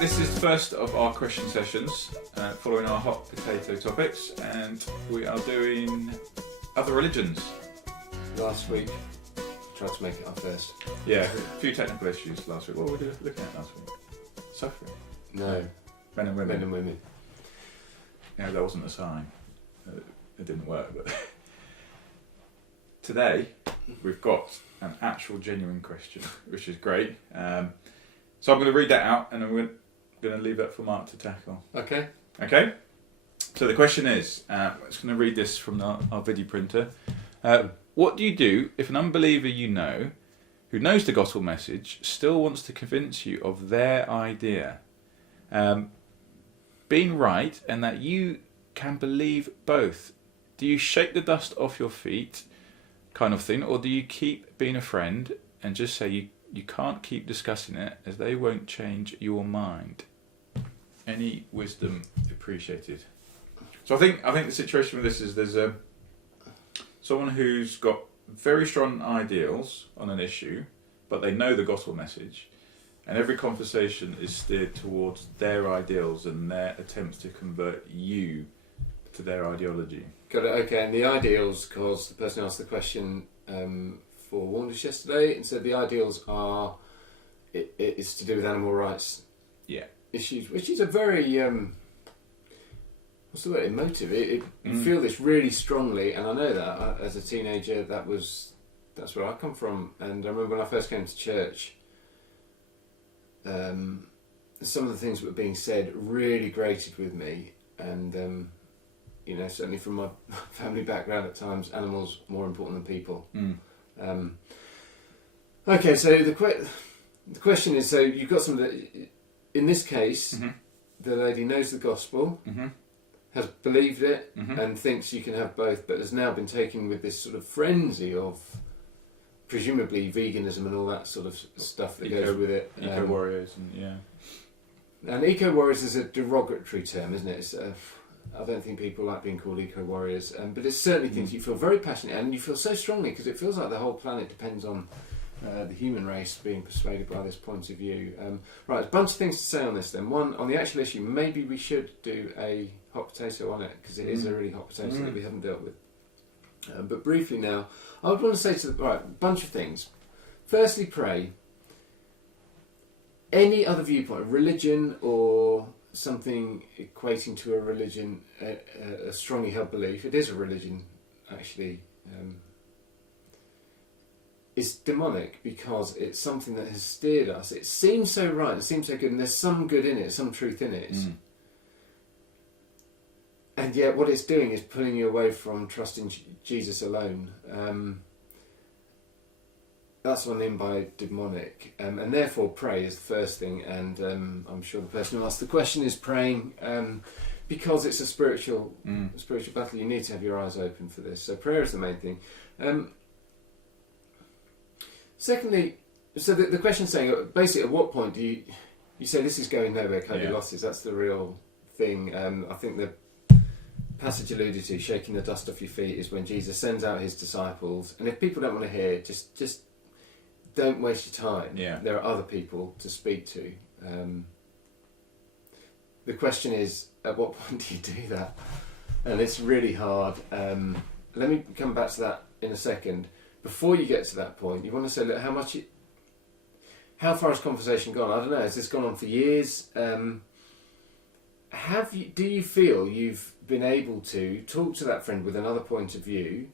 This is the first of our question sessions following our hot potato topics, and we are doing other religions. Last week, tried to make it our first. Yeah, a few technical issues last week. What were we looking at last week? Suffering? No. Men and women. Men and women. Yeah, that wasn't a sign. It didn't work, but today we've got an actual genuine question, which is great. So I'm going to read that out, and I'm going to leave that for Mark to tackle. Okay. Okay? So the question is, I'm just going to read this from our video printer. What do you do if an unbeliever you know, who knows the gospel message, still wants to convince you of their idea? Being right, and that you can believe both. Do you shake the dust off your feet, kind of thing, or do you keep being a friend and just say you can't keep discussing it as they won't change your mind? Any wisdom appreciated. So I think the situation with this is there's someone who's got very strong ideals on an issue, but they know the gospel message, and every conversation is steered towards their ideals and their attempts to convert you to their ideology. Got it, okay. And the ideals, because the person asked the question forewarned us yesterday and said the ideals are, it's to do with animal rights issues, which is a very, what's the word, emotive. You feel this really strongly, and I know that as a teenager, that's where I come from. And I remember when I first came to church, some of the things that were being said really grated with me, and certainly from my family background, at times animals more important than people. Okay, so the question is, so you've got somebody, in this case, the lady knows the gospel, has believed it, and thinks you can have both, but has now been taken with this sort of frenzy of presumably veganism and all that sort of stuff that goes with it. Eco-warriors, and eco-warriors is a derogatory term, isn't it? I don't think people like being called eco-warriors, but it's certainly things you feel very passionate, and you feel so strongly because it feels like the whole planet depends on the human race being persuaded by this point of view. Right, a bunch of things to say on this then. One, on the actual issue, maybe we should do a hot potato on it, because it is a really hot potato that we haven't dealt with. But briefly now, I would want to say a bunch of things. Firstly, pray. Any other viewpoint, religion or something equating to a religion, a strongly held belief, it is a religion actually, is demonic, because it's something that has steered us. It seems so right, it seems so good, and there's some good in it, some truth in it. And yet what it's doing is pulling you away from trusting Jesus alone. That's what I mean by demonic. And therefore pray is the first thing, and I'm sure the person who asked the question is praying because it's a spiritual battle. You need to have your eyes open for this. So prayer is the main thing. Secondly, so the question is saying, basically at what point do you say this is going nowhere, Cody losses? That's the real thing. I think the passage alluded to, shaking the dust off your feet, is when Jesus sends out his disciples, and if people don't want to hear, just don't waste your time. There are other people to speak to. The question is, at what point do you do that? And it's really hard. Let me come back to that in a second. Before you get to that point, you want to say, look, how far has conversation gone? I don't know. Has this gone on for years? Do you feel you've been able to talk to that friend with another point of view,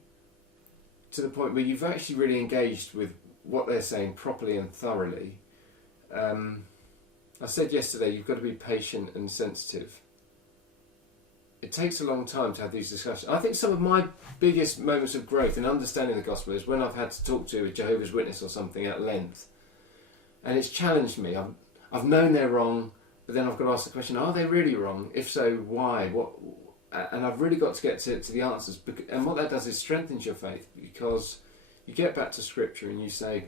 to the point where you've actually really engaged with what they're saying properly and thoroughly? I said yesterday, you've got to be patient and sensitive. It takes a long time to have these discussions. I think some of my biggest moments of growth in understanding the gospel is when I've had to talk to a Jehovah's Witness or something at length, and it's challenged me. I've known they're wrong, but then I've got to ask the question, are they really wrong? If so, why? What? And I've really got to get to the answers. And what that does is strengthens your faith, because you get back to Scripture and you say,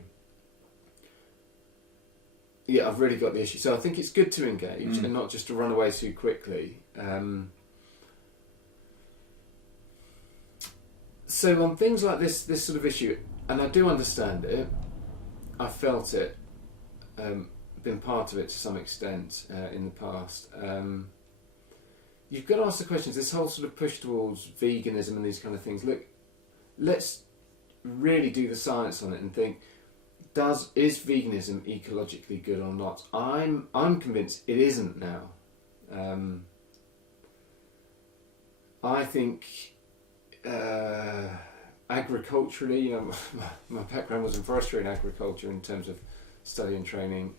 yeah, I've really got the issue. So I think it's good to engage and not just to run away too quickly. So on things like this sort of issue, and I do understand it, I felt it been part of it to some extent in the past. You've got to ask the questions. This whole sort of push towards veganism and these kind of things. Look, let's really do the science on it and think: is veganism ecologically good or not? I'm convinced it isn't now. I think agriculturally, my background was in forestry and agriculture in terms of study and training.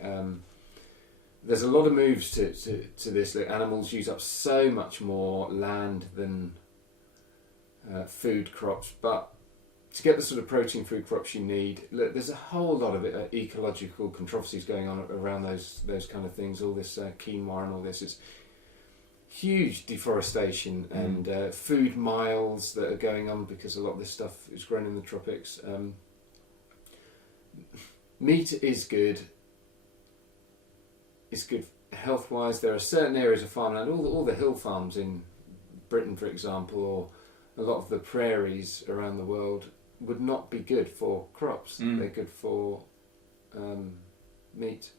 There's a lot of moves to this. Like, animals use up so much more land than food crops, but to get the sort of protein food crops you need, look, there's a whole lot of ecological controversies going on around those kind of things. All this quinoa and all this. It's huge deforestation and food miles that are going on because a lot of this stuff is grown in the tropics. Meat is good. It's good health-wise. There are certain areas of farmland, all the hill farms in Britain, for example, or a lot of the prairies around the world would not be good for crops. They're good for meat.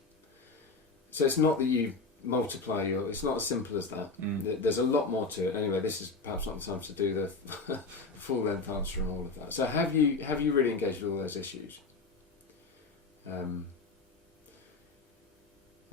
So it's not that you multiply it's not as simple as that. There's a lot more to it. Anyway, this is perhaps not the time to do the full length answer on all of that. So have you really engaged with all those issues?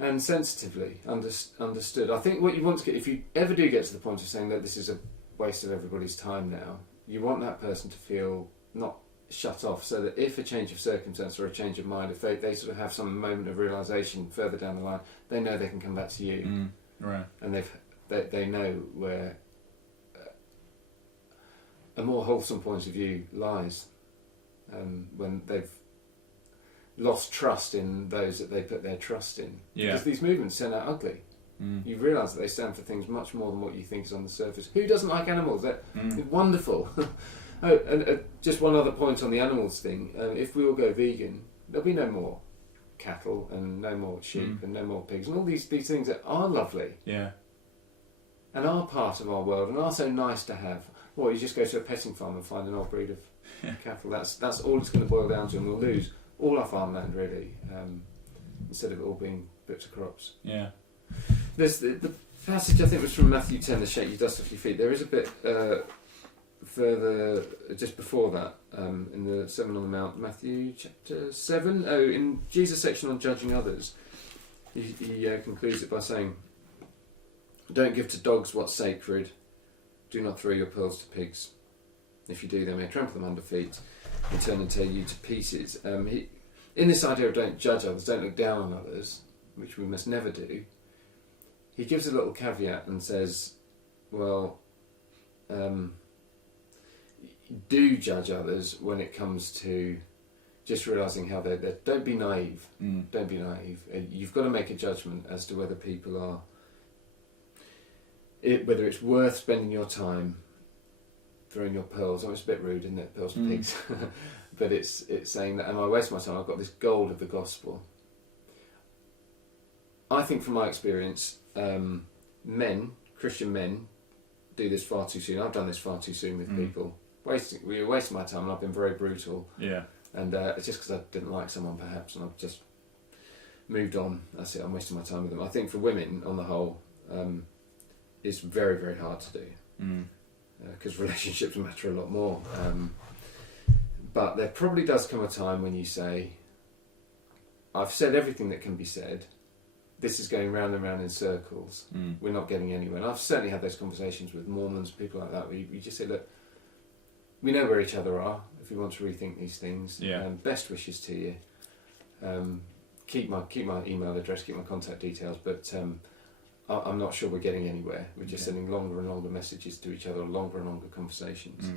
And sensitively understood. I think what you want to get, if you ever do get to the point of saying that this is a waste of everybody's time now, you want that person to feel not shut off, so that if a change of circumstance or a change of mind, if they sort of have some moment of realisation further down the line, they know they can come back to you. Right. And they know where a more wholesome point of view lies, when they've lost trust in those that they put their trust in. Yeah. Because these movements turn out ugly. You realise that they stand for things much more than what you think is on the surface. Who doesn't like animals? They're wonderful. Oh, and just one other point on the animals thing. If we all go vegan, there'll be no more cattle and no more sheep and no more pigs and all these things that are lovely. Yeah. And are part of our world and are so nice to have. Well, you just go to a petting farm and find an old breed of cattle. That's all it's going to boil down to, and we'll lose all our farmland really, instead of it all being put to crops. Yeah. There's the passage, I think, was from Matthew 10, the shake you dust off your feet. There is a bit further, just before that, in the Sermon on the Mount, Matthew chapter 7. Oh, in Jesus' section on judging others, he concludes it by saying, "Don't give to dogs what's sacred. Do not throw your pearls to pigs. If you do, they may trample them under feet and turn and tear you to pieces." In this idea of don't judge others, don't look down on others, which we must never do, he gives a little caveat and says, well, do judge others when it comes to just realising how they're. Don't be naive. Don't be naive. You've got to make a judgment as to whether people are, whether it's worth spending your time throwing your pearls. Oh, it's a bit rude, isn't it? Pearls to pigs. But it's saying that, am I wasting my time? I've got this gold of the gospel. I think from my experience, Christian men, do this far too soon. I've done this far too soon with people. You're wasting my time, and I've been very brutal. Yeah. And it's just because I didn't like someone, perhaps, and I've just moved on. That's it. I'm wasting my time with them. I think for women, on the whole, it's very, very hard to do, because relationships matter a lot more. But there probably does come a time when you say, I've said everything that can be said. This is going round and round in circles. We're not getting anywhere. And I've certainly had those conversations with Mormons, people like that, where you just say, look, we know where each other are if we want to rethink these things. Yeah. Best wishes to you. Keep my email address, keep my contact details, but I'm not sure we're getting anywhere. We're just sending longer and longer messages to each other, longer and longer conversations.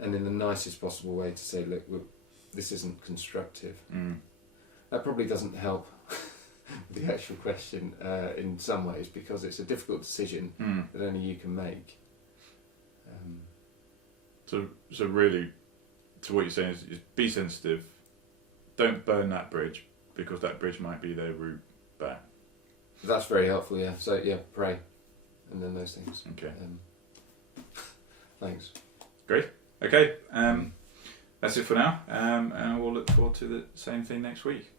And in the nicest possible way to say, look, this isn't constructive. That probably doesn't help the actual question in some ways, because it's a difficult decision that only you can make. So really, to what you're saying is be sensitive. Don't burn that bridge, because that bridge might be their route back. That's very helpful, yeah. So, yeah, pray. And then those things. Okay. Thanks. Great. Okay. That's it for now. And we'll look forward to the same thing next week.